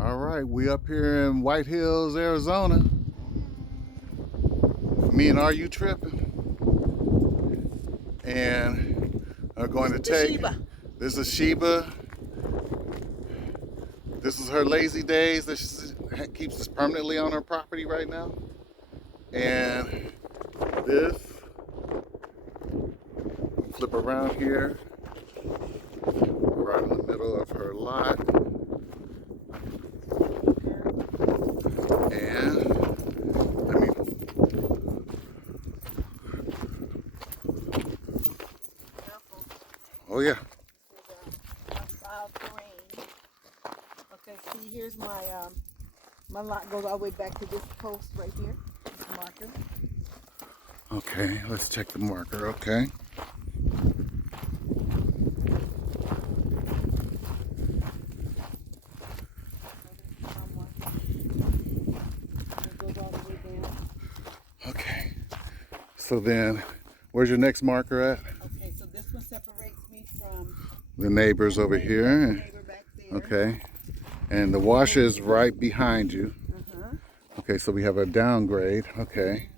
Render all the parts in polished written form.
All right, we up here in White Hills, Arizona. Me and RU tripping, and are going to take. Sheba. This is Sheba. This is her lazy days that she keeps us permanently on her property right now. And this, flip around here, right in the middle of her lot. And let me. Oh yeah. Okay, see, here's my my lot goes all the way back to this post right here. This marker. Okay, let's check the marker. Okay. Okay. So then, where's your next marker at? Okay, so this one separates me from The neighbors over here. the neighbor back there. Okay. And the wash is right behind you. Okay, so we have a downgrade. Okay.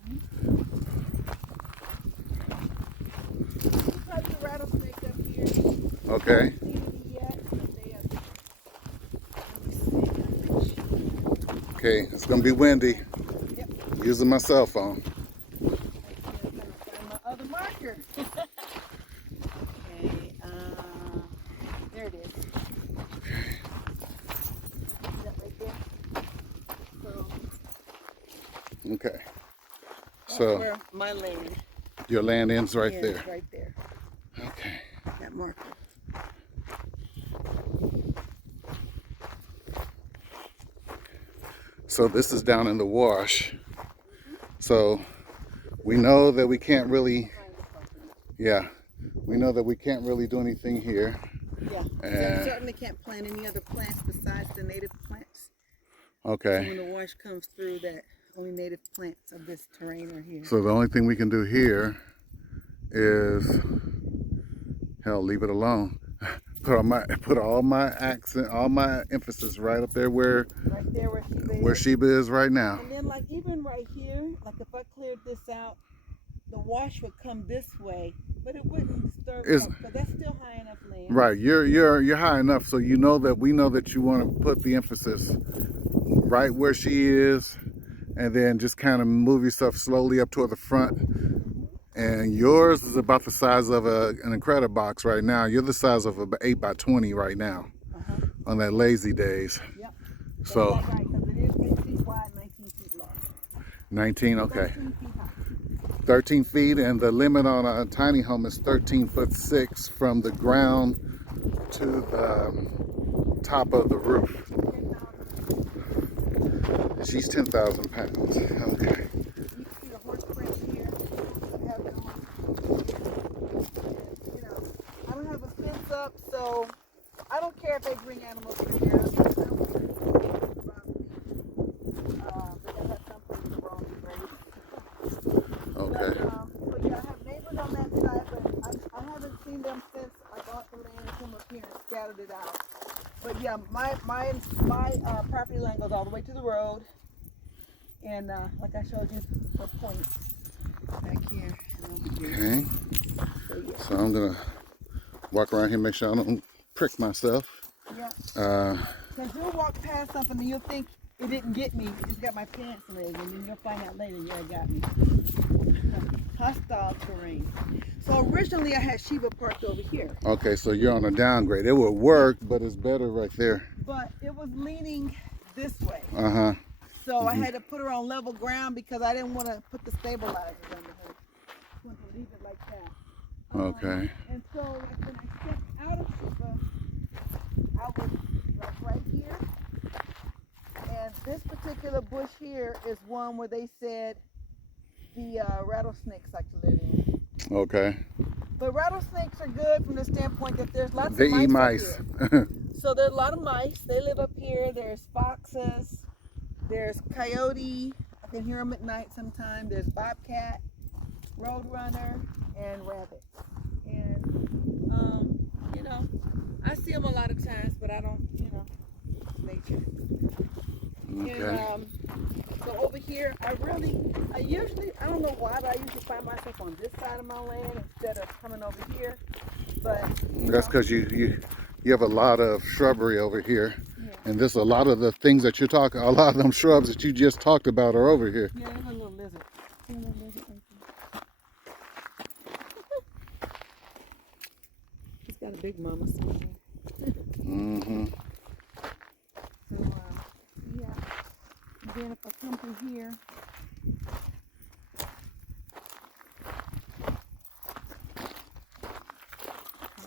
Probably a rattlesnake up here. Okay. Okay, it's gonna be windy. Yep. Using my cell phone. Find my other marker. Okay, there it is. Is that right there? So, Okay. that's So where my land your land ends right ends, there. right there. Okay. That marker. So this is down in the wash. So we know that we can't really, yeah, we know that we can't really do anything here. Yeah, And certainly can't plant any other plants besides the native plants. So okay. when the wash comes through, that only native plants of this terrain are here. So the only thing we can do here is, hell, leave it alone. Put all my accent, all my emphasis right up there where Right there where Sheba is right now. And then like even right here, like if I cleared this out, the wash would come this way, but it wouldn't disturb that, but that's still high enough land. Right, you're high enough, so you know that we know that you want to put the emphasis right where she is, and then just kind of move yourself slowly up toward the front. And yours is about the size of an Incredibox box right now. You're the size of an 8x20 right now on that lazy days. Yep. So that's right, because it is 8 feet wide, 19 feet long. 19, okay. 13 feet high. 13 feet, and the limit on a tiny home is 13'6" from the ground to the top of the roof. She's 10,000 pounds. Okay. You can see the horse print here. I have them on. You know, I don't have a fence up, so I don't care if they bring animals through here. I don't care. They have something wrong with race. Okay. But yeah, I have neighbors on that side, but I haven't seen them since I bought the land, come up here and scattered it out. But yeah, my property line goes all the way to the road, and like I showed you, the points back here. Okay. So I'm gonna walk around here, make sure I don't prick myself. Yeah. Because you'll walk past something and you'll think it didn't get me. It just got my pants leg, and then you'll find out later, yeah, it got me. Hostile terrain. So originally I had Sheba parked over here. Okay, so you're on a downgrade. It would work, but it's better right there. but it was leaning this way. Uh-huh. So I had to put her on level ground because I didn't want to put the stabilizers under her. I wanted to leave it like that. Okay. And so like when I stepped out of Sheba, I was like right here. And this particular bush here is one where they said the rattlesnakes like to live in. Okay. But rattlesnakes are good from the standpoint that there's lots They of mice eat mice. up here. So there's a lot of mice. They live up here. There's foxes. There's coyote. I can hear them at night sometime. There's bobcat, roadrunner, and rabbits. And, you know, I see them a lot of times, but I don't, you know, nature. Okay. And so over here, I don't know why, but I usually find myself on this side of my land instead of coming over here. But That's because you have a lot of shrubbery over here. yeah. And this a lot of the things that you're talking, a lot of them shrubs that you just talked about are over here. Yeah, there's a little lizard. There's a little lizard right there. He's got a big mama somewhere. Mm-hmm. So, yeah. And then if I come through here,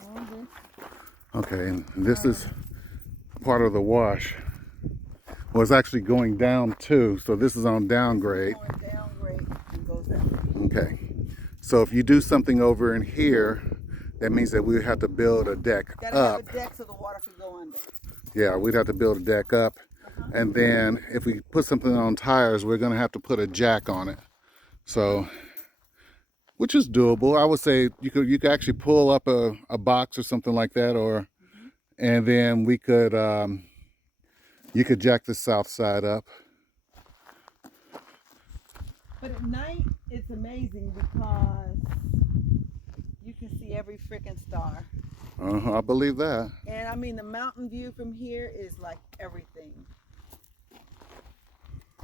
all this. Okay, and this is part of the wash. Well, it's actually going down too, so this is on downgrade. Going down grade and goes down. Okay, so if you do something over in here, that means that we would have to build a deck Gotta up. have a deck so the water could go under. Yeah, we'd have to build a deck up. And then if we put something on tires, we're gonna have to put a jack on it. So, which is doable. I would say you could actually pull up a box or something like that, or and then we could you could jack the south side up. But at night, it's amazing because you can see every freaking star. I believe that. And I mean, the mountain view from here is like everything.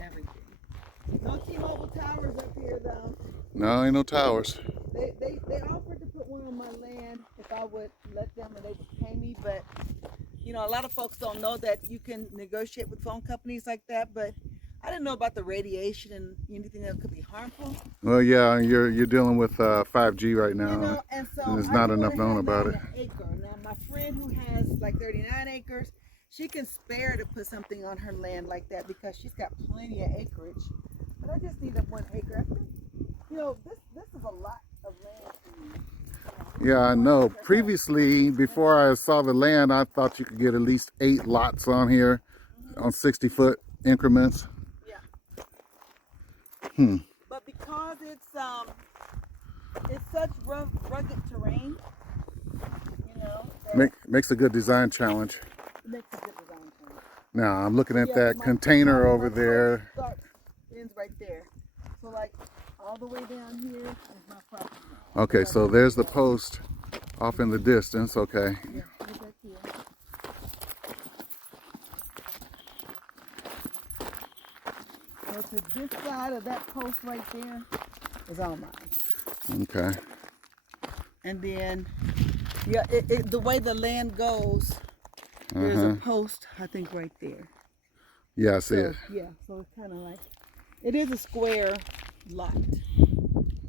Everything. No T-Mobile towers up here though. No, ain't no towers. They offered to put one on my land if I would let them and they would pay me, but you know, a lot of folks don't know that you can negotiate with phone companies like that, but I didn't know about the radiation and anything that could be harmful. Well, yeah, you're dealing with 5G right now. You know, and so and there's I not didn't enough wanna known have about that it. on an acre. Now, my friend who has like 39 acres, she can spare to put something on her land like that because she's got plenty of acreage. But I just need that 1 acre. I think, you know, this is a lot of land for me. Yeah, I know. Previously, before I saw the land, I thought you could get at least 8 lots on here on 60-foot increments. Yeah. But because it's such rugged terrain, you know, that Makes a good design challenge. it makes a good design point. Now, I'm looking at Yeah, that my- container my over post there. ends right there. So like all the way down here is my property. Okay, so there's the post off in the distance. Okay. Yeah, right back here. So to this side of that post right there is all mine. Okay. And then, yeah, the way the land goes, there's a post, I think, right there. Yeah, I see So, it. yeah, so it's kind of like, it is a square lot.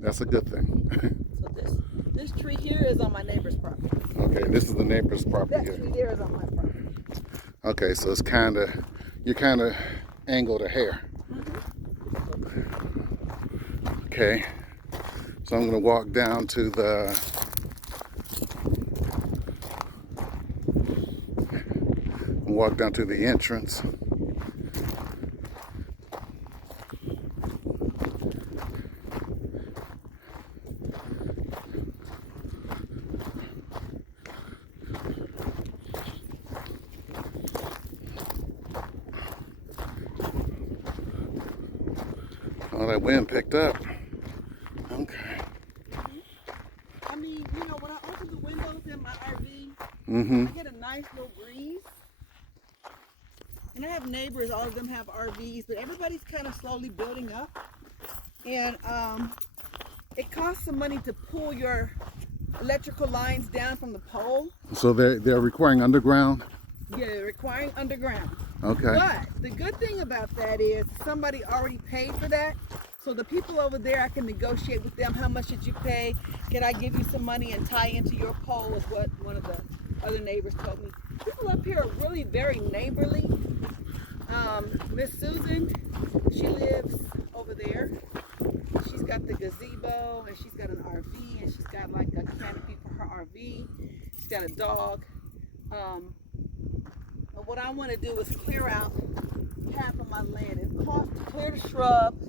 That's a good thing. So this tree here is on my neighbor's property. Okay, this is the neighbor's property That here. tree there is on my property. Okay, so it's you're kind of angled a hair. Okay, so I'm gonna walk down to the entrance. Oh, that wind picked up. Okay. I mean, you know, when I open the windows in my RV, Mm-hmm. I get a nice little breeze. And I have neighbors, all of them have RVs, but everybody's kind of slowly building up. And it costs some money to pull your electrical lines down from the pole. So they're requiring underground. Yeah, requiring underground. Okay. But the good thing about that is somebody already paid for that. So the people over there, I can negotiate with them. How much did you pay? Can I give you some money and tie into your pole? Is what one of the other neighbors told me. People up here are really very neighborly. Miss Susan, she lives over there. She's got the gazebo and she's got an RV and she's got like a canopy for her RV. She's got a dog. But what I want to do is clear out half of my land. It costs to clear the shrubs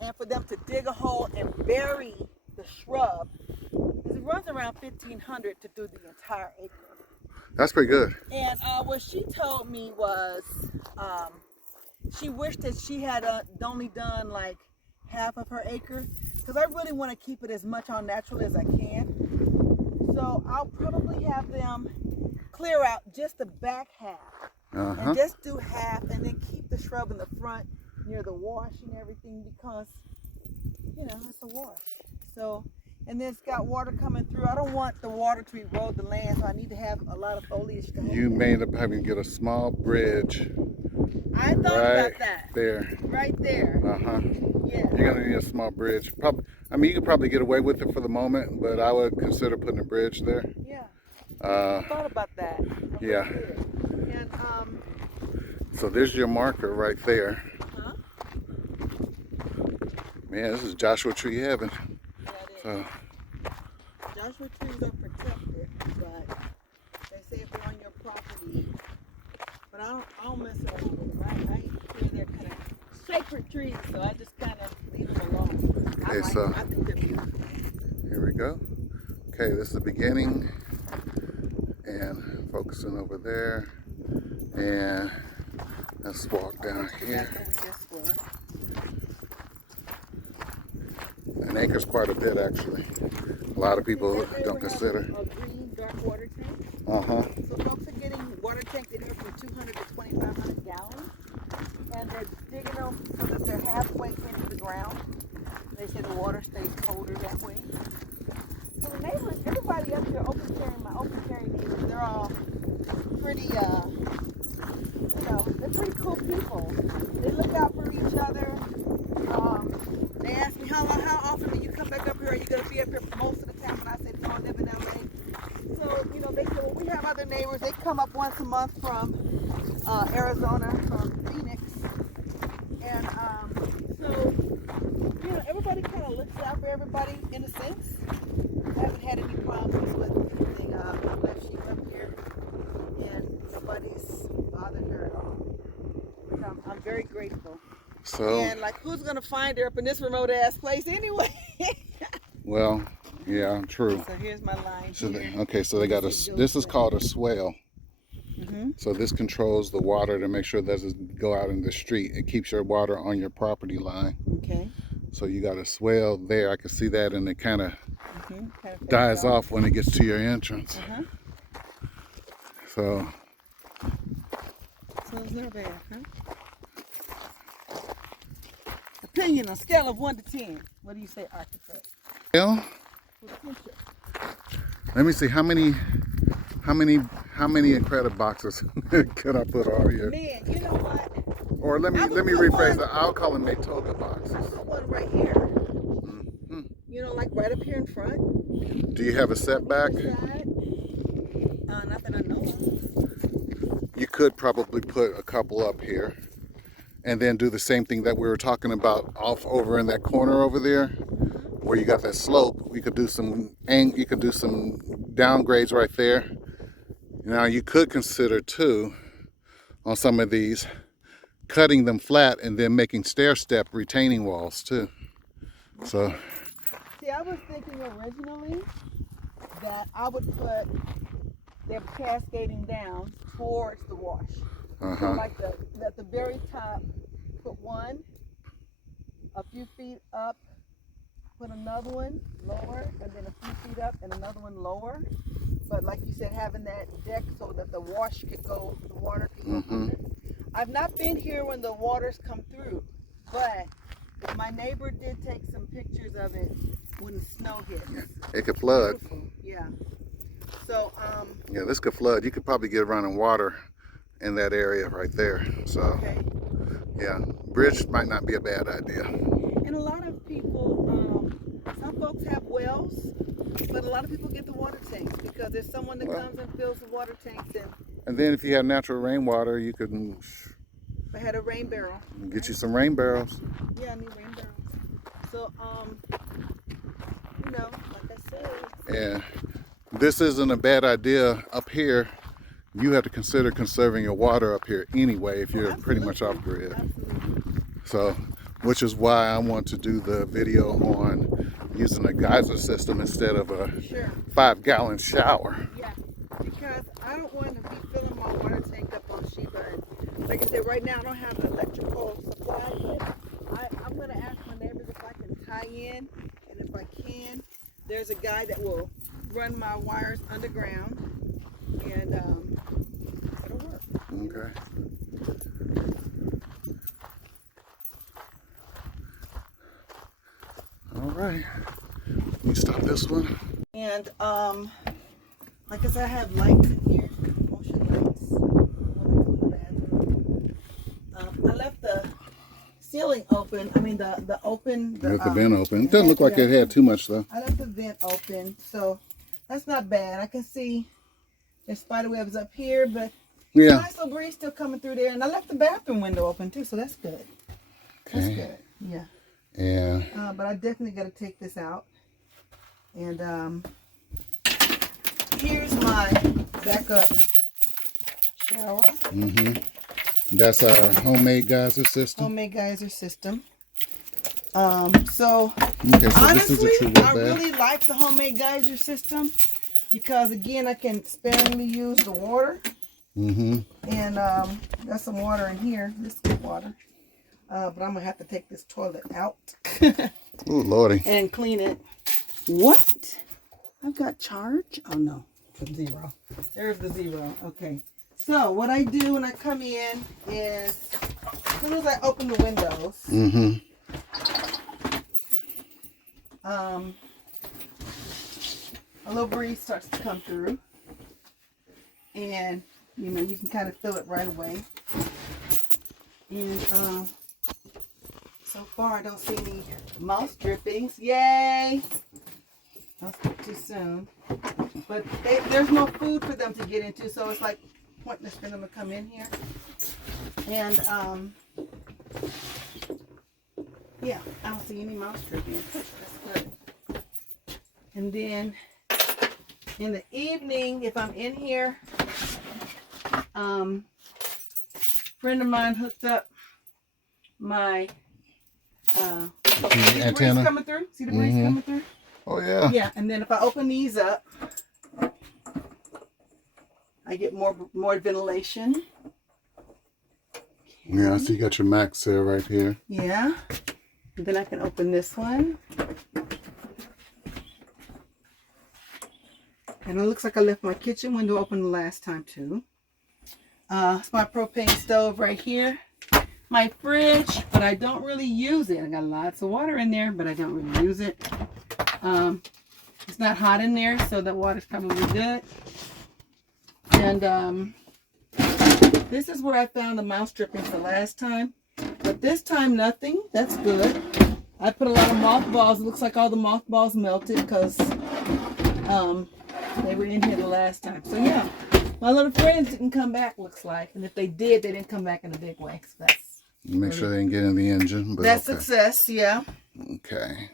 and for them to dig a hole and bury the shrub. It runs around $1,500 to do the entire acre. That's pretty good. And what she told me was she wished that she had only done like half of her acre because I really want to keep it as much all natural as I can. So I'll probably have them clear out just the back half and just do half and then keep the shrub in the front near the wash and everything because, you know, it's a wash. So, and then it's got water coming through. I don't want the water to erode the land, so I need to have a lot of foliage to hold You it. may end up having to get a small bridge. I thought right about that. There. Right there. Yeah. You're gonna need a small bridge. Probably. I mean, you could probably get away with it for the moment, but I would consider putting a bridge there. Yeah. I thought about that. Yeah. And So there's your marker right there. Man, this is Joshua Tree heaven. Yeah, it is. So Joshua trees are protected, but they say if they're on your property. But I don't mess around with them. I ain't clear they're kind of sacred trees, so I just kind of leave them alone. Okay, so I think they're beautiful. here we go. Okay, this is the beginning, and focusing over there, and let's walk down here. That's what we just were. An acre's quite a bit, actually. A lot of people don't consider. A green dark water tank. So folks are getting water tanks anywhere from 200 to 2,500 gallons, and they're digging them so that they're halfway into the ground. They say the water stays colder that way. So the neighbors, everybody up here, my open carry neighbors, they're all pretty, you know, they're pretty cool people. They look out for each other. They ask me, how often do you come back up here? Are you going to be up here most of the time? And I said, no, I live in LA. So, you know, they said, well, we have other neighbors. They come up once a month from Arizona, from Phoenix. And so, you know, everybody kind of looks out for everybody in a sense. I haven't had any problems with anything. I've left sheep up here, and nobody's bothered her at all. I'm very grateful. So, and like, who's gonna find her up in this remote ass place anyway? well, yeah, true. So here's my line. So here. okay, so they got a. This is called a swale. So this controls the water to make sure it doesn't go out in the street. It keeps your water on your property line. Okay. So you got a swale there. I can see that, and it kind of dies off when it gets to your entrance. So it's not bad, huh? Opinion on a scale of 1 to 10. What do you say, architect? well, let me see how many credit boxes can I put on here? Man, you know what? Or let me rephrase that. I'll call them Matoga boxes. I'll put one right here. You know, like right up here in front. Do you have a setback? Nothing I know of. You could probably put a couple up here, and then do the same thing that we were talking about off over in that corner over there, where you got that slope. You could do some downgrades right there. Now you could consider too, on some of these, cutting them flat and then making stair-step retaining walls too. So. See, I was thinking originally that I would put them cascading down towards the wash. So like at the very top, put one, a few feet up, put another one lower, and then a few feet up and another one lower. But like you said, having that deck so that the wash could go, the water could go under. I've not been here when the waters come through, but my neighbor did take some pictures of it when the snow hits. Yeah, it could flood. Beautiful. Yeah. So yeah, this could flood. You could probably get running water in that area right there. So Okay. yeah, bridge might not be a bad idea. And a lot of people, some folks have wells, but a lot of people get the water tanks because there's someone that Well, comes and fills the water tanks. and then if you have natural rainwater, you can I had a rain barrel. get you Right? some rain barrels. Yeah, I need rain barrels. So, you know, like I said. And this isn't a bad idea up here. You have to consider conserving your water up here anyway if you're pretty much off grid. Absolutely. So, which is why I want to do the video on using a geyser system instead of a Sure. 5-gallon shower. Yeah, because I don't want to be filling my water tank up on Sheba. And like I said, right now I don't have an electrical supply, but I'm going to ask my neighbors if I can tie in. And if I can, there's a guy that will run my wires underground. And it'll work. Okay. All right. Let me stop this one. And like I said, I have lights in here, motion lights. I left the ceiling open. I mean the open. Left the vent open. It doesn't look like it had too much though. I left the vent open, so that's not bad. I can see there's spider webs up here, but Yeah. nice little breeze still coming through there. And I left the bathroom window open too, so that's good. That's good. Yeah. Yeah. But I definitely got to take this out. And here's my backup shower. That's our homemade geyser system. Homemade geyser system. So Okay, so honestly, this is a true I bath. really like the homemade geyser system because again, I can sparingly use the water. And got some water in here. This is good water. But I'm gonna have to take this toilet out. Oh lordy. And clean it. What? I've got charge? Oh no, it's 0. There's the 0. Okay. So what I do when I come in is, as soon as I open the windows, a little breeze starts to come through, and you know you can kind of feel it right away. And so far I don't see any mouse drippings. Yay! That's too soon. But there's no food for them to get into, so it's like pointless for them to come in here. And yeah, I don't see any mouse drippings. That's good. And then in the evening, if I'm in here, friend of mine hooked up my see the antenna breeze coming through? See the breeze coming through? Oh yeah. Yeah, and then if I open these up, I get more ventilation. Yeah, I see you got your max there right here. Yeah. And then I can open this one. And it looks like I left my kitchen window open the last time too. It's my propane stove right here. My fridge, but I don't really use it. I got lots of water in there, but I don't really use it. It's not hot in there, so the water's probably good. And this is where I found the mouse drippings the last time. But this time, nothing. That's good. I put a lot of mothballs. It looks like all the mothballs melted because they were in here the last time. So yeah, my little friends didn't come back, looks like. And if they did, they didn't come back in a big way. So that's Make sure they didn't get in the engine. But that's okay. success, yeah. Okay.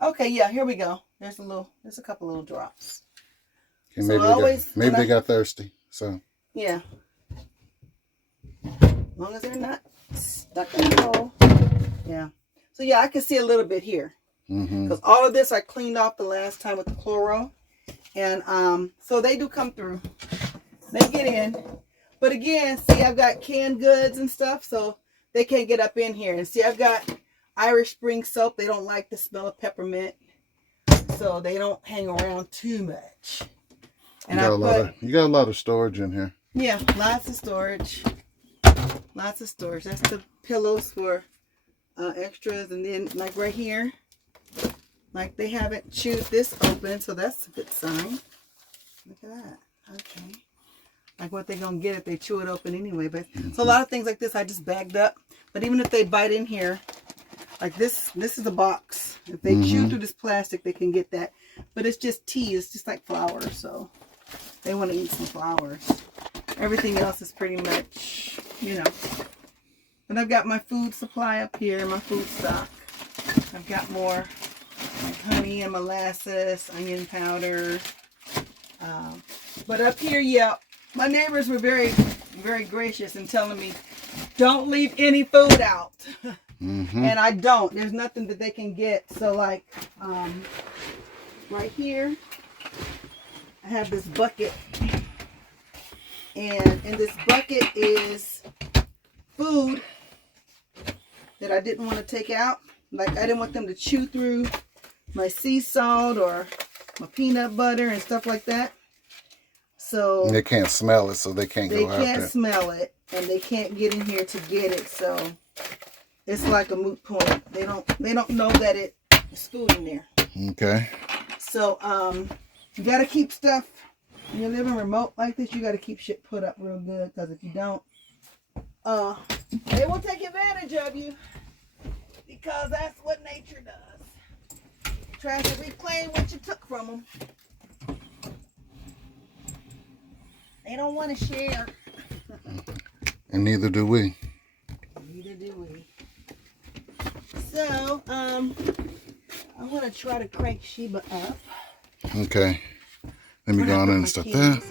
Okay, yeah, here we go. There's a couple little drops. Okay, So maybe they got thirsty. So yeah. As long as they're not stuck in the hole. Yeah. So yeah, I can see a little bit here. Because all of this I cleaned off the last time with the chloro. And so they do come through. They get in. But again, see, I've got canned goods and stuff, so they can't get up in here. And see, I've got Irish Spring soap. They don't like the smell of peppermint, so they don't hang around too much. And you got a lot of storage in here. Yeah, lots of storage. Lots of storage. That's the pillows for extras. And then, like right here, like they haven't chewed this open, so that's a good sign. Look at that. Okay. like what they're gonna get if they chew it open anyway. But so a lot of things like this I just bagged up. But even if they bite in here, like this is a box. If they chew through this plastic, they can get that. But it's just tea. It's just like flour. So they want to eat some flowers. Everything else is pretty much, you know. But I've got my food supply up here, my food stock. I've got more like honey and molasses, onion powder. But up here, yeah, my neighbors were very, very gracious in telling me, don't leave any food out. And I don't. There's nothing that they can get. So like right here, I have this bucket. And in this bucket is food that I didn't want to take out. Like I didn't want them to chew through my sea salt or my peanut butter and stuff like that. So they can't smell it, so they can't go out there. They can't smell it, and they can't get in here to get it. So it's like a moot point. They don't know that it's food in there. Okay. So you gotta keep stuff. When you're living remote like this, you gotta keep shit put up real good, because if you don't, they will take advantage of you, because that's what nature does. Tries to reclaim what you took from them. They don't want to share. And neither do we. Neither do we. So, I'm going to try to crank Sheba up. Okay. Let me go on and start that.